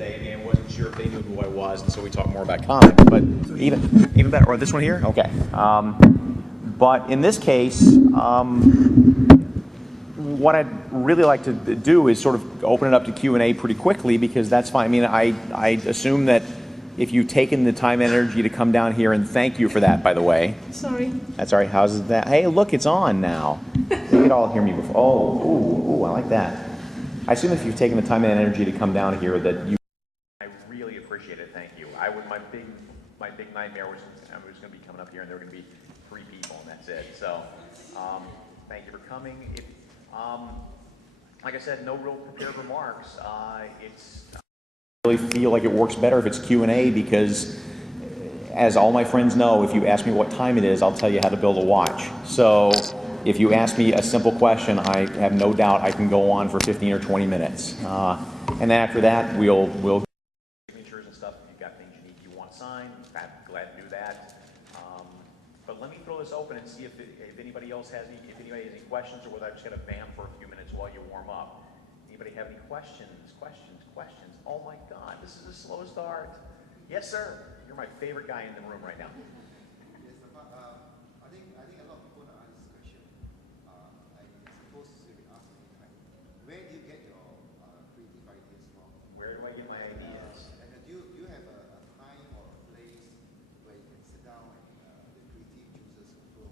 today. I mean, I wasn't sure if they knew who I was, and so we talked more about comics. But even better, or this one here? Okay. But in this case, what I'd really like to do is sort of open it up to Q&A pretty quickly, because that's fine. I mean, I assume that if you've taken the time and energy to come down here, and thank you for that, by the way. Sorry. That's all right. How's that? Hey, look, it's on now. You could all hear me before. Oh, ooh, I like that. I assume if you've taken the time and energy to come down here that you... I really appreciate it. Thank you. My big nightmare was I was going to be coming up here and there were going to be 3 people and that's it. So, thank you for coming. Like I said, no real prepared remarks. I really feel like it works better if it's Q&A, because as all my friends know, if you ask me what time it is, I'll tell you how to build a watch. So if you ask me a simple question, I have no doubt I can go on for 15 or 20 minutes. And then after that, we'll signatures and stuff. If you've got things you want signed, I'm glad to do that. But let me throw this open and see if anybody else has any questions, or whether I'm just going to vamp for a few minutes while you warm up. Anybody have any questions? Oh my God, this is a slow start. Yes, sir. You're my favorite guy in the room right now. Yes, I think a lot of people don't ask this question. I suppose to be asked many times. Where do you get your creative ideas from? Where do I get my ideas? And do you have a time or a place where you can sit down and the creative juices flow?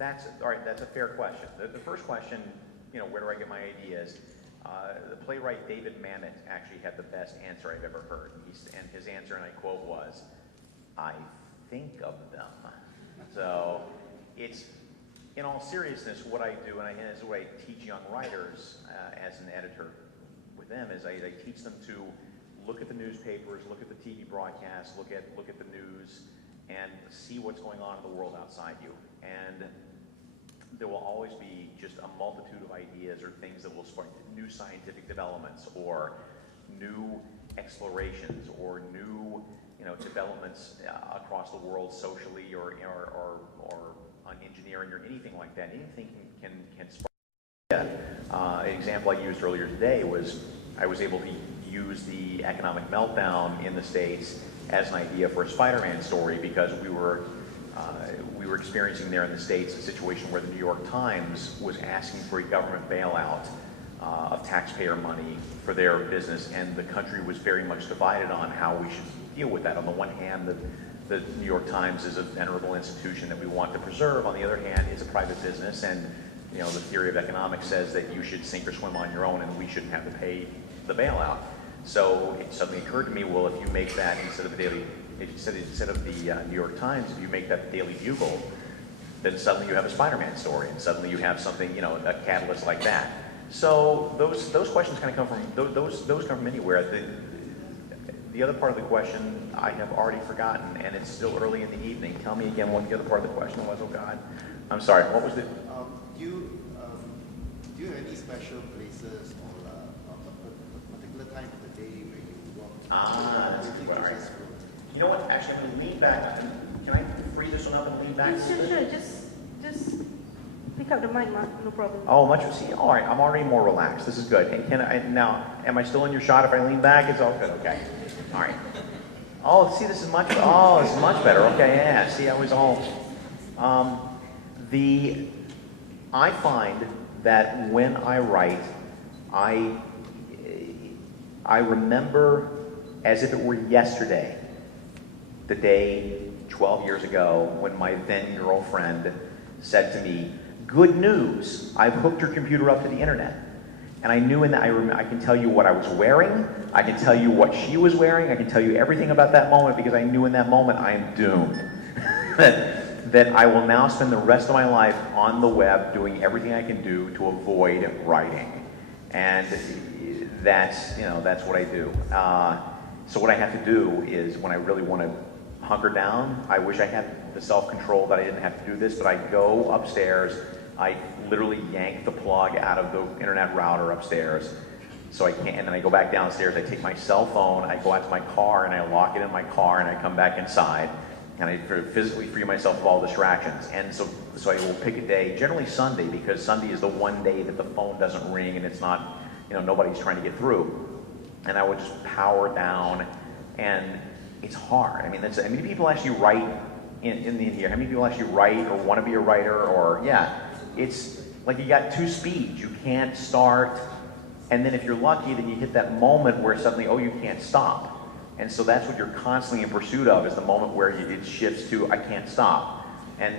That's all right. That's a fair question. The first question, where do I get my ideas? The playwright David Mamet actually had the best answer I've ever heard. And his answer, and I quote, was, "I think of them." So it's, in all seriousness, what I do, and this is what I teach young writers as an editor with them, is I teach them to look at the newspapers, look at the TV broadcasts, look at the news, and see what's going on in the world outside you. And there will always be just a multitude of ideas or things that will spark new scientific developments, or new explorations, or new developments across the world socially, or on engineering, or anything like that. Anything can spark. An example I used earlier today was I was able to use the economic meltdown in the States as an idea for a Spider-Man story, because we were experiencing there in the States a situation where the New York Times was asking for a government bailout of taxpayer money for their business, and the country was very much divided on how we should deal with that. On the one hand, the New York Times is a venerable institution that we want to preserve. On the other hand, it's a private business, and the theory of economics says that you should sink or swim on your own, and we shouldn't have to pay the bailout. So it suddenly occurred to me, well, if you make that instead of the New York Times, if you make that the Daily Bugle, then suddenly you have a Spider-Man story, and suddenly you have something, a catalyst like that. So those questions kind of come from those come from anywhere. The other part of the question I have already forgotten, and it's still early in the evening. Tell me again what the other part of the question was. Oh God, I'm sorry. What was it? Do you have any special places or a particular time of the day where you work? That's all right. You know what? Actually, I'm going to lean back. Can I free this one up and lean back? Sure. Just pick up the mic, Mark. No problem. Oh, much. See, all right. I'm already more relaxed. This is good. And now, am I still in your shot if I lean back? It's all good. Okay. All right. Oh, see, this is much. Oh, this is much better. Okay. Yeah. See, I was all. I find that when I write, I remember as if it were yesterday, the day 12 years ago when my then girlfriend said to me, "Good news, I've hooked your computer up to the internet." And I knew in that, I can tell you what I was wearing, I can tell you what she was wearing, I can tell you everything about that moment, because I knew in that moment I am doomed. that I will now spend the rest of my life on the web doing everything I can do to avoid writing. And that's what I do. So what I have to do is, when I really want to hunker down, I wish I had the self-control that I didn't have to do this, but I go upstairs, I literally yank the plug out of the internet router upstairs, so I can't, and then I go back downstairs, I take my cell phone, I go out to my car, and I lock it in my car, and I come back inside, and I physically free myself of all distractions. And so I will pick a day, generally Sunday, because Sunday is the one day that the phone doesn't ring, and it's not, nobody's trying to get through. and I would just power down, and it's hard. I mean, people actually write in the here. How many people actually write or want to be a writer? Or yeah, it's like you got two speeds. You can't start, and then if you're lucky, then you hit that moment where suddenly, oh, you can't stop. And so that's what you're constantly in pursuit of, is the moment where it shifts to, I can't stop. And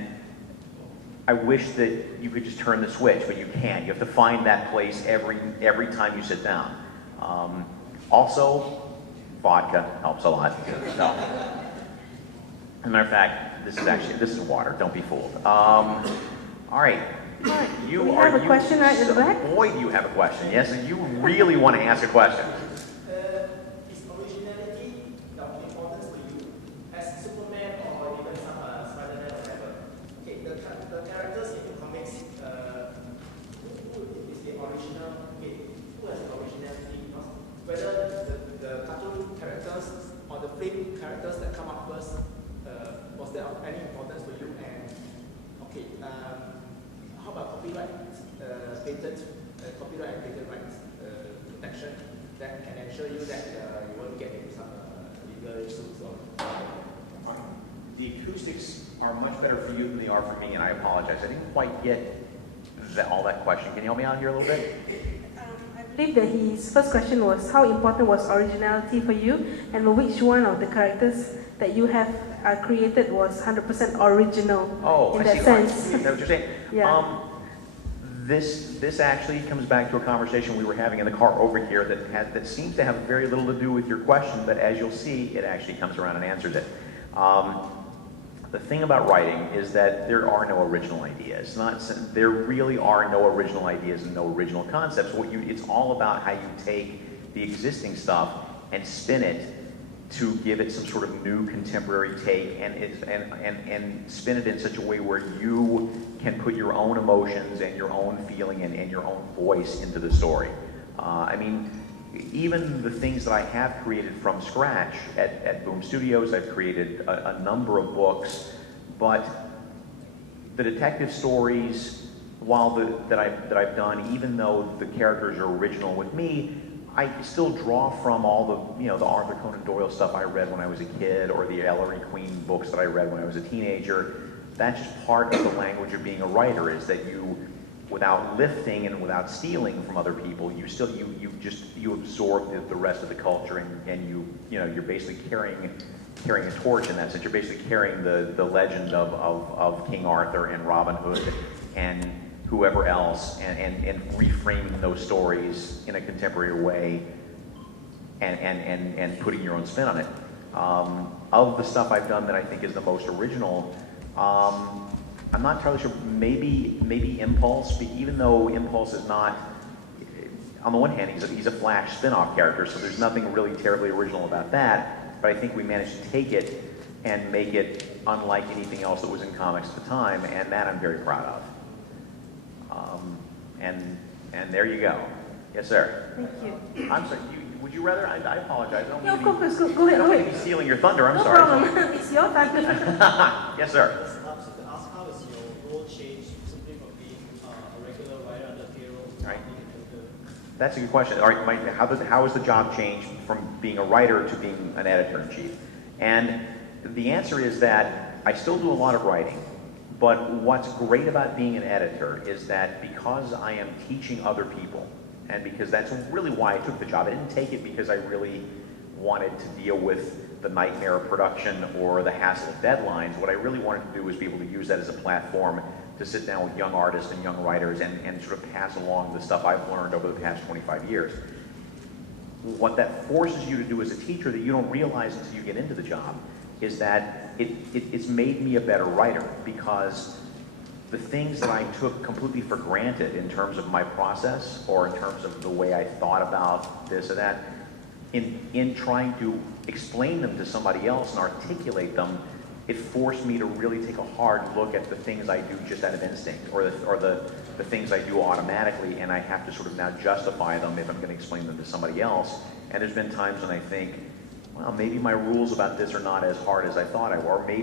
I wish that you could just turn the switch, but you can't. You have to find that place every time you sit down. Also, vodka helps a lot. So, as a matter of fact, this is water. Don't be fooled. All right. You have a question right in the back? Boy, do you have a question. Yes, and you really want to ask a question. Is originality of importance for you as Superman or even some Spider-Man or whatever? Okay, the characters in the comics, who is the original? Okay, who has the originality? Whether the cartoon characters or the film characters that come up first, was there of any importance for you? And okay, how about copyright, copyright and patent rights protection that can ensure you that you won't get into some legal issues or? The acoustics are much better for you than they are for me, and I apologize. I didn't quite get all that question. Can you help me out here a little bit? I believe that his first question was, how important was originality for you, and which one of the characters that you have created was 100% original in that sense? Is that what you're saying? Yeah. This actually comes back to a conversation we were having in the car over here that seems to have very little to do with your question, but as you'll see, it actually comes around and answers it. The thing about writing is that there are no original ideas. There really are no original ideas and no original concepts. It's all about how you take the existing stuff and spin it to give it some sort of new contemporary take, and spin it in such a way where you can put your own emotions and your own feeling and your own voice into the story. I mean, even the things that I have created from scratch at Boom Studios, I've created a number of books, but the detective stories, that I've done, even though the characters are original with me, I still draw from all the Arthur Conan Doyle stuff I read when I was a kid, or the Ellery Queen books that I read when I was a teenager. That's just part of the language of being a writer, is that you, without lifting and without stealing from other people, you absorb the rest of the culture, and you're basically carrying a torch in that sense. You're basically carrying the legend of King Arthur and Robin Hood and whoever else, and reframing those stories in a contemporary way, and putting your own spin on it. Of the stuff I've done that I think is the most original, I'm not entirely sure. Maybe Impulse, but even though Impulse is not, on the one hand, he's a Flash spin-off character, so there's nothing really terribly original about that. But I think we managed to take it and make it unlike anything else that was in comics at the time, and that I'm very proud of. And there you go. Yes, sir. Thank you. I'm sorry. Would you rather? I apologize. I don't No, mean go I don't mean to be stealing your thunder. I'm No sorry. problem. It's your time. Yes, sir. So to ask, how is your role changed simply from being a regular writer under payroll to Right. being an editor? That's a good question. All right, how has the job changed from being a writer to being an editor-in-chief? And the answer is that I still do a lot of writing, but what's great about being an editor is that because I am teaching other people, and because that's really why I took the job. I didn't take it because I really wanted to deal with the nightmare of production or the hassle of deadlines. What I really wanted to do was be able to use that as a platform to sit down with young artists and young writers and sort of pass along the stuff I've learned over the past 25 years. What that forces you to do as a teacher that you don't realize until you get into the job is that it's made me a better writer, because the things that I took completely for granted in terms of my process or in terms of the way I thought about this or that, in trying to explain them to somebody else and articulate them, it forced me to really take a hard look at the things I do just out of instinct, or the things I do automatically, and I have to sort of now justify them if I'm going to explain them to somebody else. And there's been times when I think, well, maybe my rules about this are not as hard as I thought I were, or maybe